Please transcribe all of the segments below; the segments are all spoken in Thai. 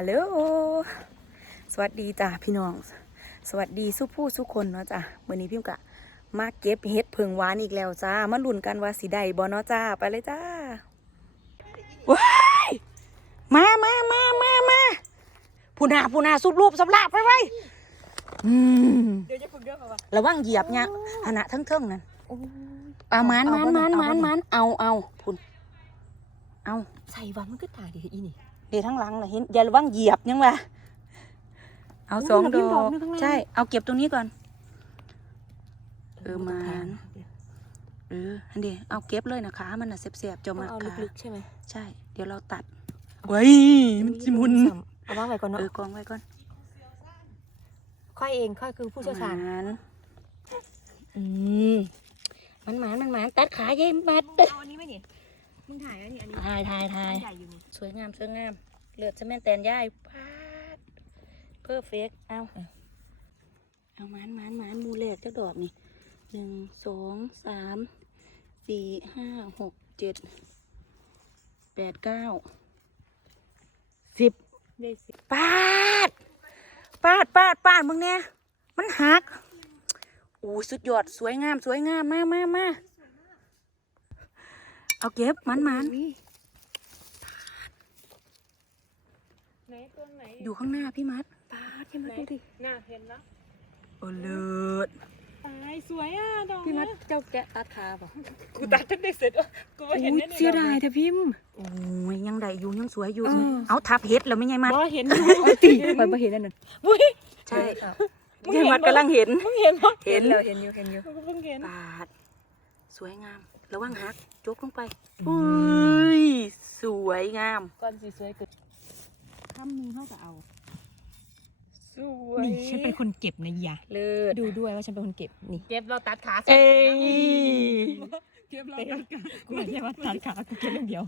ฮัลโหล สวัสดีจ้าพี่น้อง สวัสดีสุผู้สุคนเนาะจ้าเมื่อนี้พิมกะมาเก็บเห็ดเพิงหวานอีกแล้วจ้า มาลุ้นกันว่าสีใดบอเนาะจ้า ไปเลยจ้า ว้ายมามามามามาผู้นาผู้นาสุดรูปสับลาบไปไว้อืมเดี๋ยวจะฝึกเรื่องเขาว่าระวังเหยียบเนี่ยขณะทั้งเทิงๆนั่นเอามันมันมันมันมันเอาเอาพุ่นเอาใส่วันมันก็ตายดิอีนี่ ดี๋ยวทั้งหลังนะเห็นอย่าระวังเหยียบยังวะเอาโอ้ยสองเราดพิมพ์ดออกกนึงข้างล่างใช่ เอาเก็บตรงนี้ก่อน เออมันเอออันเดียวเอาเก็บเลยนะคะ มันน่ะเสียบๆจต้อมงมาเอาขาลึกๆใช่ไหมใช่ เดี๋ยวเราตัดเว้ยมันจิมุนเอาวางไว้ก่อนเนาะเออกองไว้ก่อนค่อยเองค่อยคือผู้เชี่ยวชาญมันอืมมันหมานมันหมานตัดขาเย็นบัดเอาอันนี้ไหมนี่ มึงถ่ายอันนี้อันนี้ถ่ายถ่ายถ่ายใหญ่อยู่นี่สวยงามสวยงามเลือดจะแม่นแตนย่ายพาดเพอร์เฟกเอาเอาหมานหมานหมานหมูเล็กจะดอกนี่หนึ่งสองสามสี่ห้าหกเจ็ดแปดเก้าสิบได้สิปาดปาดปาดปาดมึงเนี่ยมันหักโอ้ยสุดยอดสวยงามสวยงามมามามา เอาเก็บมันมันไหนตัวไหนอยู่ข้างหน้าพี่มัดปาดพี่มัดดูดิน่าเห็นแล้วโอ้เลิศตายสวยอะดอกพี่มัดเจ้าแกะตัดขาป่ะกูตัดจนได้เสร็จกูว่าเห็นเสียดายแต่พิมโอ้ยยังได้อยู่ยังสวยอยู่เอาทับเฮ็ดแล้วไม่ไงมัดว่าเห็นอยู่ตีไปไม่เห็นอันนั้นอุ้ยใช่ยายมัดกำลังเห็นมึงเห็นปะเห็นเห็นอยู่เห็นอยู่กูเพิ่งเห็นปาดสวยงาม ระวังหักจกลงไปอุ้ยสวยงามก่อนสีสวยเกิดคำนึงเขาจะเอาสวยนี่ฉันเป็นคนเก็บนะยะเลิศดูด้วยว่าฉันเป็นคนเก็บนี่เก็บเราตัดขาเอ้ยเก็บเราตัดขากูไม่ใช่ว่าตัดขากูเก็บอย่างเดียว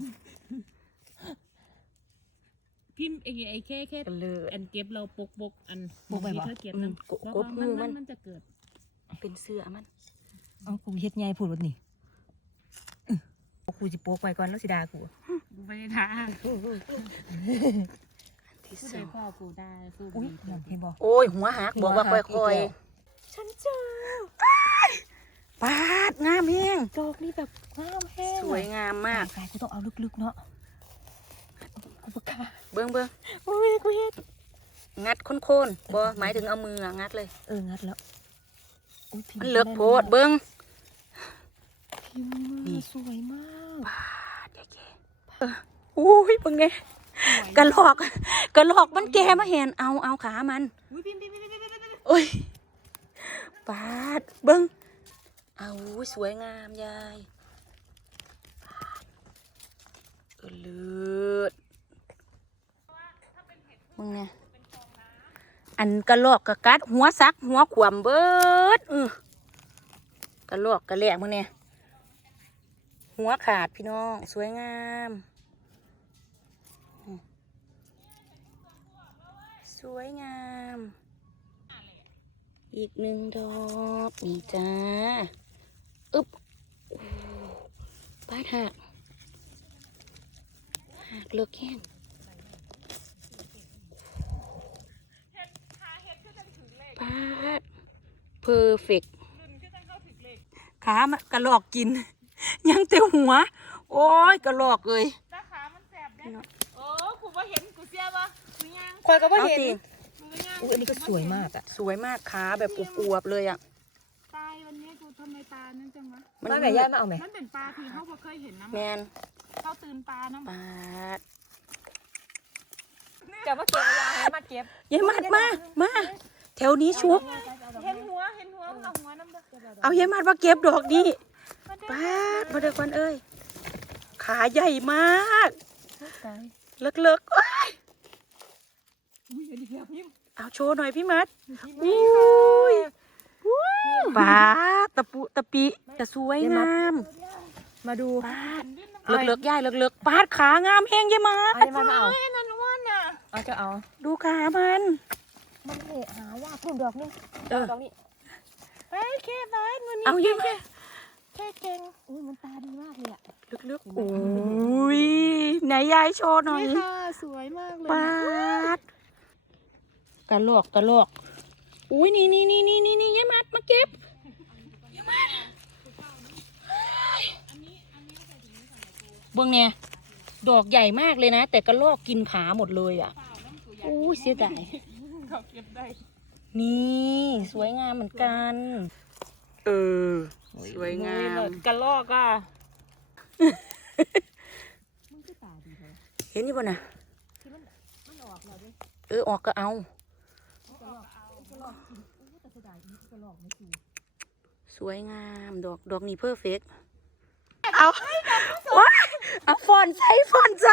พิมพ์ไอ้ไอ้แค่แค่เลิศอันเก็บเราปกปกอันปกไว้บ่ที่เธอเก็บอืนะมกบแล้วกบมัมือมันมันจะเกิด เป็นเสื้อมันเอากูเฮ็ดไงพูดว่านี่อื้อ กูจะโปกไว้ก่อนแล้วสิดากูกูไปท้าที่ผู้สใดองพ่อกูได้สู้อุ้ยดีนั่นเห็นบ่โอ้ยหัวหักบอกว่าค่อยฉันเจอๆปาดงามเองดอกนี่แบบงามแห้งสวยงามมากกายกูต้องเอาลึกๆเนาะกูปากกาเบิ้งเบิ้งอุ้ยกูเฮ็ดงัดโคนๆบ่หมายถึงเอามืออะงัดเลย เอองัดแล้วอุ๊ยพิพ์มันเลิกแโพดเบิ้ง พิมพ์นี่มาสวยมากปาดแก่ๆเอออุ้ยเบิ้งไงกระหลอกกระหลอกมันแก่มาเห็นเอาเอาขามันอุ้ยพิมพ์พิมพ์พิมพ์พิมพ์พิมพ์โอ้ยปาดเบิ้งเอาสวยงามยายปาดเออเลิศมึงเนี่ยอันกระลอกกระกัดหัวซักหัวขวมเบิดเออกระลอกกระแหลกมึงเนี่ย หัวขาดพี่น้อง สวยงาม สวยงาม อีกหนึ่งดอกนี่จ้าอึ๊บปาดหักหักเลือกแห้งปาดเพอร์เฟกขามนกระลอกกิน ยังแต่หัว โอ้ยกระลอกเลยตาขามันแสบเด้โอ้กูว่าเห็นกูเสียปะกูยังคอยก็ว่าเอาเห็นสิกูก็ยังอุ้ยอันนี้ก็สวยมากอะสวยมากขาแบบอวบๆเลยอะตายวันนี้กูทำไมตานั่นจังวะมาแม่ย่ามาเอาไหมมันเป็นปลาที่เขาบ่เคยเห็นนะแมนเขาตื่นปลานะปาดจะมาเก็บยาให้มาเก็บยายมัดมามาแถวนี้ชุบเห็นหัวเห็นหัวมึงเอาหัวน้ำเด้อเอายายมัดมาเก็บดอกนี้ ป้าดมาเด็กวันเอ้ย ขาใหญ่มากเลิกๆอ้ายอุ้ยอันนี้เพียบพิมพ์เอาโชว์หน่อยพี่มัดอุ้ยป้าดตะปุตะปิจะสวยงามมาดูป้าดเลิกๆย่ายเลิกๆป้าดขางามแห้งยายมัดเอาจะมามาเอาไอ้นั่นอ้วนน่ะเอาจะเอาดูขามัน มันเหละหายากพุ่นดอกนึงเออดอกนี้ไปเคบ้านวันนี้เอายายมัดเคค่เก่งอุ้ยมันตาดีมากเลยอะลึกๆอุ้ยไหนยายโชว์หน่อยนี่ค่ะสวยมากเลยปาดกระโหลกกระโหลกอุ้ยนี่นี่นี่นี่นี่นี่ยายมัดมาเก็บยายมัดเบื้องเนี่ยดอกใหญ่มากเลยนะ แต่กระโหลกกินขาหมดเลยอะอุ้ยเสียดายเขาเก็บได้นี่ สวยงามเหมือนกัน เออ สวยงามกระลอกอะมันก็ตาดีเลยเห็นอยู่ป่ะนะคือมันมันออกแล้วด้วยเออออกก็เอากระลอกกระลอกกินอู้แต่เสียดายอีกกระลอกไม่สูสวยงามดอกดอกนี้เพอร์เฟกเอาว้ายเอาฟอนใจฟอนใจ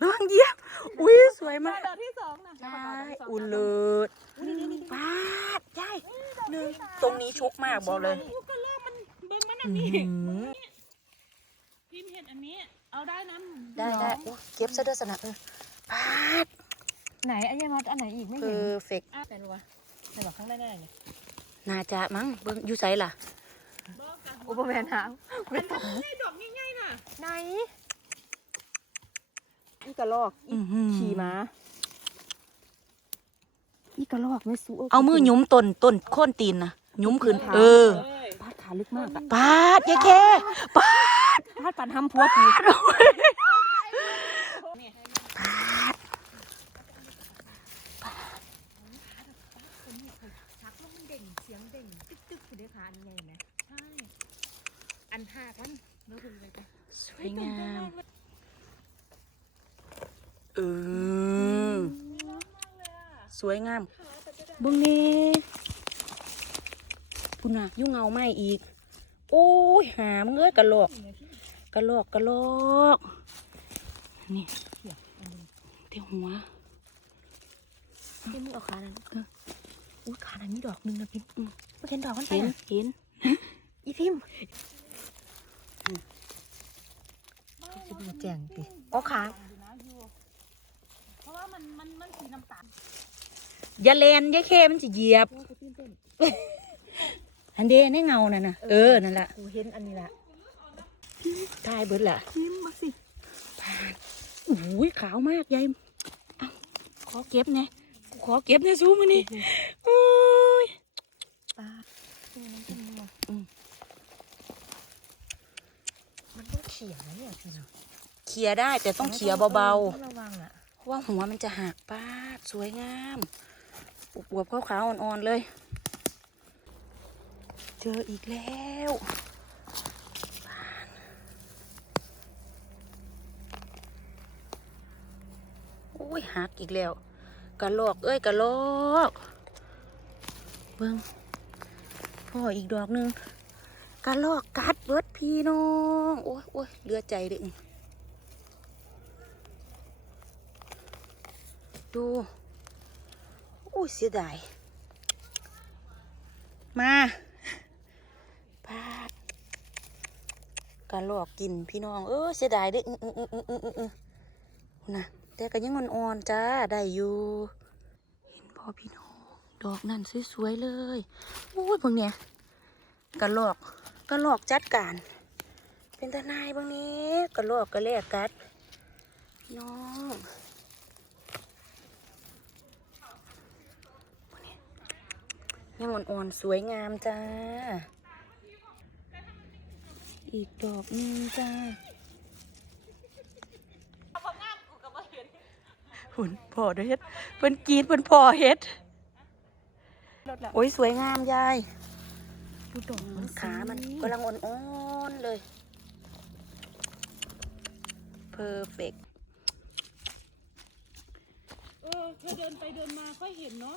ระวังเหยียบอุ้ยสวยมากดอกที่สองนะใช่อุลเลิศปาดใช่หนึ่ง ตรงนี้ชุกมากบอกเลยอู้กระลอกมันเบิ่งมันอัอื้นอนี้หือพิมพ์เห็นอันนี้ เอาได้น้ำได้ได้อุ๊ยเก็บซะด้วยสนะเออปาดไหนไอ้ยายมอดอันไหนอีกไม่เพเห็นอร์เฟกอะเป็นวะในบอกข้างได้แน่เนี่ยน่าจะมั้งเบิ่งอยู่ไสล่ะ บอกกันอุปแมนหางเป็นตนี่ดอกง่ายๆน่ะไหน อีกระลอกอีอื้อหือขี่ม้า อีกระลอกไม่สู้เอามือหยุ้มต้นต้นโค่นตีนนะหยุ้มขึ้น เออเอ้ยปาดขาลึกมากอะปาดยายแคปาดพาดปันทำพัวกูชักลงมันเด่งเสียงเด่งตึ๊กตึ๊กคือได้ขาอันใหญ่ไหมใช่อันห้าพันเมื่อคืนเลยจ้ะสวยงามเออ สวยงามเบิ่งนี่พุ่นน่ะยุ่งเงาไหมอีก โอ้ยหามึงเอ้ยกระโหลกกระโหลกกระโหลกนี่เที่ยวหัวพี่มึงเอาขานั้นอุ้ยขาอันนี้ดอกหนึงนะพิมพ์อืมไม่เห็นดอกมันไปเห็นน่ะเห็นอีพิมพ์จะดูแจงดิอ๋อขาอยู่นะอยู่เพราะว่ามันมันมันสีน้ำตาล อย่าเลนยายเคมันจะเหยียบโอ้เขาตื่นเต้นอันเดในเงานั่นน่ะ เออ นั่นแหละกูเห็นอันนี้ละตายเบิดล่ะพิมพ์มาสิโอ้ยขาวมากยายเอ้าขอเก็บไงขอเก็บในซูมันนี่โอ้ยปลาเออมันเป็นนัวอืมมันต้องเขี่ยนะเนี่ยพี่เนาะเขี่ยได้แต่ต้องเขี่ยเบาต้องระวังอะๆเพราะว่าหัวมันจะหักป้าดสวยงาม อวบๆขาวๆอ่อนๆเลย เจออีกแล้วโอ้ยหักอีกแล้ว กระลอกเอ้ยกระลอกเบิ้งพ่ออีกดอกหนึ่งกระลอกกัดเบิดพี่น้อง โอ้ยโอ้ยเลือใจเด็กดู เสียดาย มาพาดกระลอกกินพี่น้อง เออเสียดายเด็กอืออืออืออืออืออือนะแต่ก็ยังอ่อนๆจ้า ได้อยู่ เห็นพ่อพี่น้อง ดอกนั่นสวยๆเลยโอ้ยเบางเนี่ยกระลอกกระลอกจัดการ เป็นทนายบางนี้กระลอกกระแลกกัด พี่น้องเบิ่งเนี่ย ยังอ่อนๆ สวยงามจ้า อีกดอกหนึงจ้าพองามกูก็บ่เห็นหุ่นพ่อเด้อเฮ็ดเพิ่นกรีดเพิ่นพ่อเฮ็ดรถละโอ้ยสวยงามยายดูดอกมันขามันกำลังอ่อนๆเลย เพอร์เฟกเออเธอเดินไปเดินมาก็เห็นเนาะ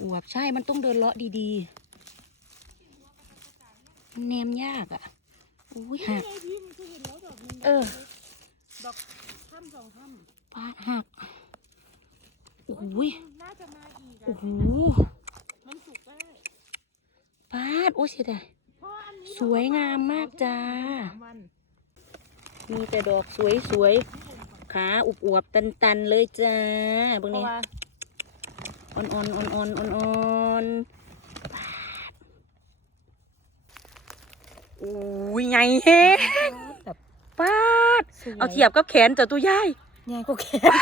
อวบใช่มันต้องเดินเลาะดีๆมันแนมยากอะอุ้ยหักไอ้พิมพ์คือเห็นแล้วดอกหนึงเออดอกถ้ำสองถ้ปาดหักโอ้ยำน่าจะมาอีกโอ้อะโหมันสุกได้ปาดโอ้ยเสียดายเพราะอันนี้สวยงามมากจ้า สามวันมีแต่ดอกสวยๆขาอุบอวบๆตันๆเลยจ้าเบิ่งเพราะนี่ว่า อ่อนๆอ่อนๆอ่อนๆปาดอุ้ยใหญ่แฮะแบบปาด สวยเอาเทียบกับแขนเจ้าตัวยายใหญ่กว่าแขน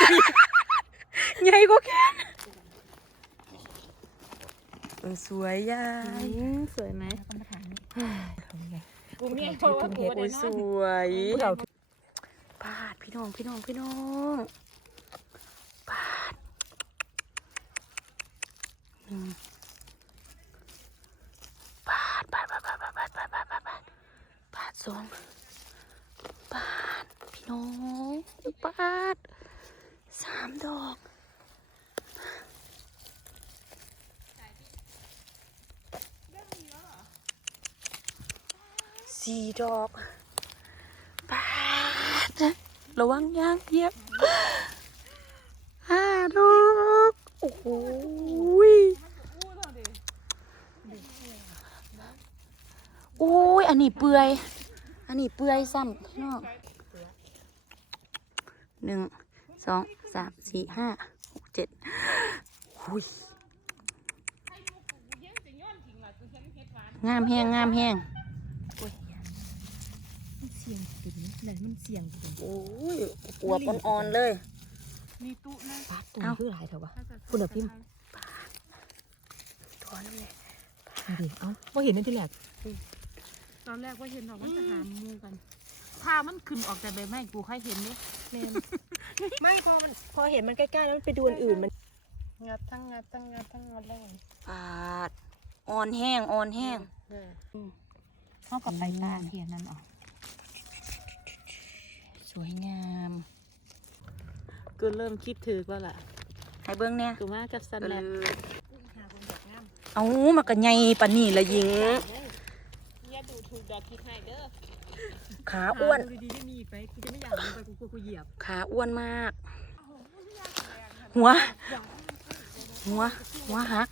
ใหญ่กว่าแขนเออสวยยาย สวยไหมต้องมาถามนี่กูเนี่ยเพราะว่ากูโอ้ได้ยนสอนวยพวกเราปาดพี่น้องพี่น้องพี่น้องปาดหนึ่ง ปาดปาดปาดปาดปาดปาดปาดปาดปาดปาดปาดสองปาดพี่น้องปาดสามดอกสี่ดอกปาดระวังยางเยียบห้าดอก โอ้โหยโอ้ยอันนี้เปื่อย อันนี้เปื่อยซ้ำพี่น้องหนึ่งสองสามสี่ห้าหกเจ็ดหุยงามแห้งงามแห้งมันเสียงถึงไหนมันเสียงถึงโอ้ยอวบอ่อนๆเลยมีตู้นะปาดตัวเอ้าคือหลายเถอะวะคุณเหรอพิมพ์ตัวน้ำเนี่ยเอาดิเอ้าว่าเห็นนั่นที่แรก ตอนแรกว่าเห็นดอกมันจะหามูกันพามันขึ้นออกแต่ใบไม้กูค่อยเห็นเนี่ยแมนไม่พอมันพอเห็นมันใกล้ๆแล้วมันไปดูอันอื่นมันงัดทั้งงัดทั้งงัดทั้งงัดแล้วปาดอ่อนแห้งอ่อนแห้งเท่ากับไปตาเทียนนั่นอ๋อสวยงามกูเริ่มคิดถึงแล้วล่ะให้เบิ้งเนี่ยกูมากับซันเอแลนอเอามันก็ใหญ่ปานนี่ละหญิงอย่า ดูถูกดอกคิดให้เด้อขาอ้วน ดูดีๆไม่มีไปกูจะไม่อยากลงไปกูกลัวกูเหยียบขาอ้วนมาก หัว หัว หัวหัก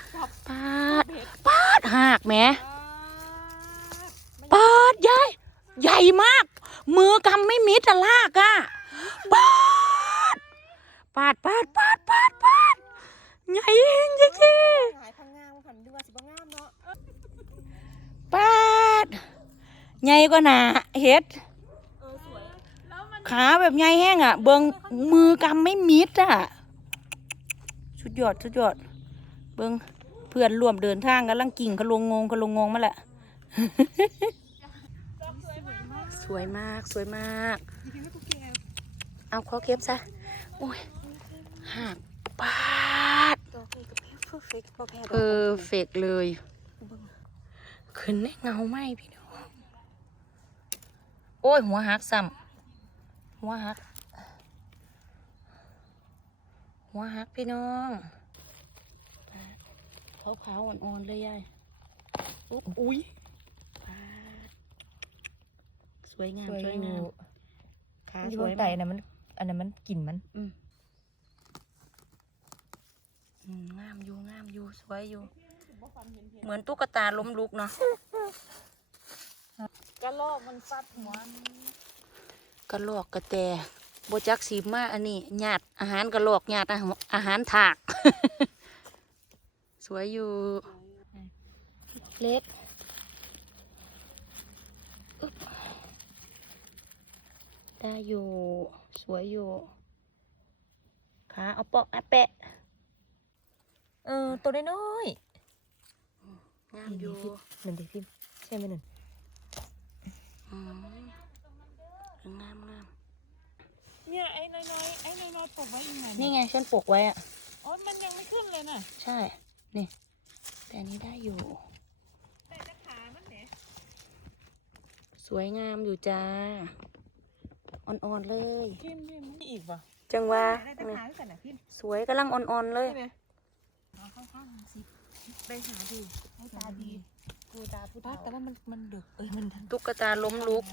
ปาดปาดหักแหมปาดใหญ่ ใหญ่มาก มือกำไม่มิดอะลากอะปาดปาดปาดปาดปาดปาดใหญ่เองจริงหายพังงามผันดูว่าสิบงามเนาะ ๆปาด ใหญ่กว่าหนาเฮ็ดขาแบบใหญ่แห้งอะ เบิงมือกำไม่มิดอะสุดยอดสุดยอด เบิงเพื่อนร่วมเดินทางกันลังกิ่งเขาลงงงเขาลงงงมาแหละสวยมากสวยมาก เอาขอเก็บซะโอ้ยหักปาดเพอร์เฟกต์พอแพ้ดอกเพอร์เฟกเลย ขึ้นได้เงาไหมพี่น้อง โอ้ย หัวหักซ้ำหัวหัก หัวหักพี่น้องขาวขาวๆอ่อนๆเลยยายอุ๊บอุ้ยปาดสวยงามสวยสวยองามยู่ขาที่สบวยนไตมากนะมัน อันนั้นมันกลิ่นมันอืมอืมงามอยู่งามอยู่สวยอยู่ เหมือนตุ๊กตาล้มลุกเนาะ กระลอกมันซัดหัวกระลอกกระแตบจักสีมาอันนี้หยาดอาหารกระลอกหยาดอาหารอาหารถาก สวยอยู่เล็กอึ๊บได้อยู่ สวยอยู่ขาเอาปอกอะแปะ เออ ตัวน้อยงามอยู่ๆนั่นเด็กพิมพ์ใช่ไหมนั่น อืมงามงามเนี่ยไอ้น้อยๆไอ้น้อยๆปลูกไว้ยังไงนี่ไงฉันปลูกไว้อะอ๋อมันยังไม่ขึ้นเลยน่ะใช่ นี่ แต่อันนี้ได้อยู่ แต่จะขามันเนี่ยสวยงามอยู่จ้า อ่อนๆเลย พิมพ์พิมพ์มีอีกป่ะจังหว่าได้แต่ขากันนะพิมพ์สวยกำลังอ่อนๆเลย ใช่ไหมเอาข้างๆสิไปหาดูให้ตาดี กูตาผู้เฒ่าแต่ว่ามันมันเดึกเอ้ยมันตุ๊กตาล้มลุก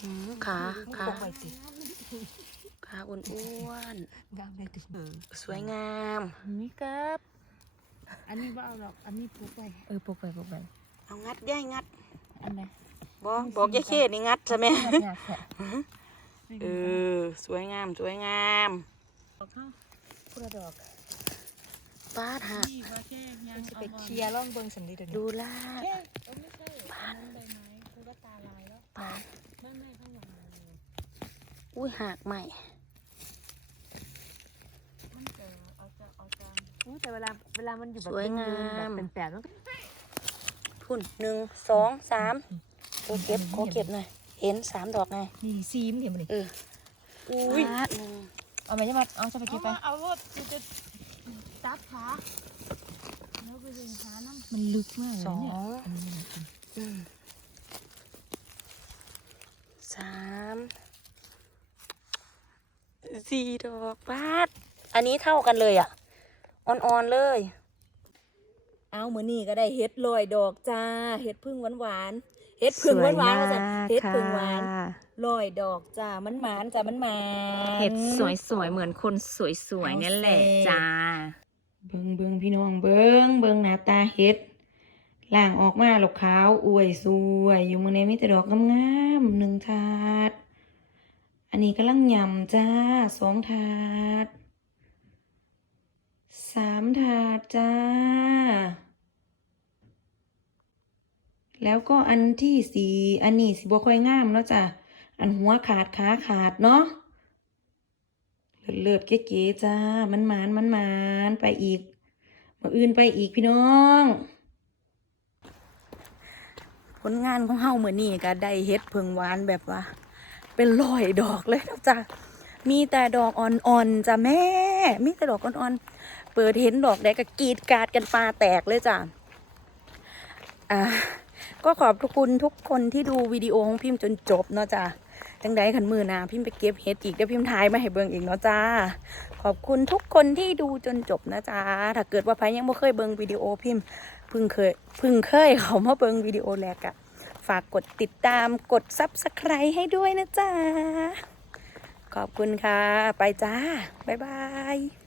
หืมขาขาปกไปสิขาอ้วนงามเลยติเออๆสวยงาม นี่ครับ อันนี้ว่าเอาหรอกอันนี้ปลูกไว้เออปกไปปกไปเอางัดย่ายงัด อันไหนบอกบอกยายเค้นี่งัดใช่ไหมหนักแค่เออ สวยงาม สวยงามดอ กข้าวผู้ละดอกป้าดหักนี่ว่าแค่ยังจะเอาไปมาเคลียร์ร่องเบิงสันดีเดี๋ยวนี้ดูลาดแค่เออไม่ใช่อันนั้นใบไม้กูก็ตาลายแล้วป้าดไม่ไม่ข้างหลังเลยอุ้ยหักใหม่ มันจะเอาจะเอาจานอู้แต่เวลาเวลามันอยู่แบบสวยงามเดินๆแบบเป็นแปดมันก็พุ่นหนึ่งสองสามเออเก็บขอเก็บหน่อย เห็นสามดอกไง นี่ซีมเห็นมันนี่เอออุ้ย ป้าดหนึ่ง เอาไหมจะมาเอาจะไปเอาเก็บไปมาเอารถกูจะตัดขาแล้วก็ดึงขาน้ำมันลึกมากเลยสองเนี่ยอืมสามสี่ดอกป้าดอันนี้เท่ากันเลยอะ อ่อนๆเลย เอาเหมือนนี่ก็ได้เห็ดลอยดอกจ้า เห็ดพึ่งหวานๆ เห็ดพึ่งหวานๆว่าจ้ะเห็ดพึ่งหวานลอยดอกจ้ามันหมานจ้ามันหมานเห็ดสวยๆเหมือนคนสวยๆนั่นแหละจ้า เบิงเบิงพี่น้องเบิงเบิงหน้าตาเห็ดล่างออกมาหลกขาวอวยสวย อยู่เมืองในมีแต่ดอกงามๆหนึ่งถาด อันนี้กำลังยำจ้าสองถาดสามถาดจ้า แล้วก็อันที่สี่อันนี้สิบ่ค่อยงามเนาะจ้ะอันหัวขาดขาขาดเนาะเลิศๆเก๋ๆจ้า มันหมานมันหมานไปอีกมาอื่นไปอีกพี่น้อง ผลงานของเฮาเหมือนนี่ก็ได้เฮ็ดเพิงหวานแบบว่า เป็นร้อยดอกเลยนะจ้ะมีแต่ดอกอ่อนๆจ้ะแม่ มีแต่ดอกอ่อนๆ เปิดเห็นดอกใดก็กรีดกาดกันปลาแตกเลยจ้ะอ่า ก็ขอบคุณทุกคนที่ดูวิดีโอของพิมพ์จนจบเนาะจ้ะจังใดขันมือหนาพิมพ์ไปเก็บเฮ็ดอีกเดี๋ยวพิมพ์ทายมาให้เบิ่งอีกเนาะจ้า ขอบคุณทุกคนที่ดูจนจบนะจ้าถ้าเกิดว่าใครยังไม่เคยเบิ่งวิดีโอพิมพ์เพิ่งเคยเพิ่งเคยเขามาเบิ่งวิดีโอแรกอะฝากกดติดตามกดซับสไครต์ให้ด้วยนะจ้าขอบคุณค่ะ ไปจ้า บ๊ายบาย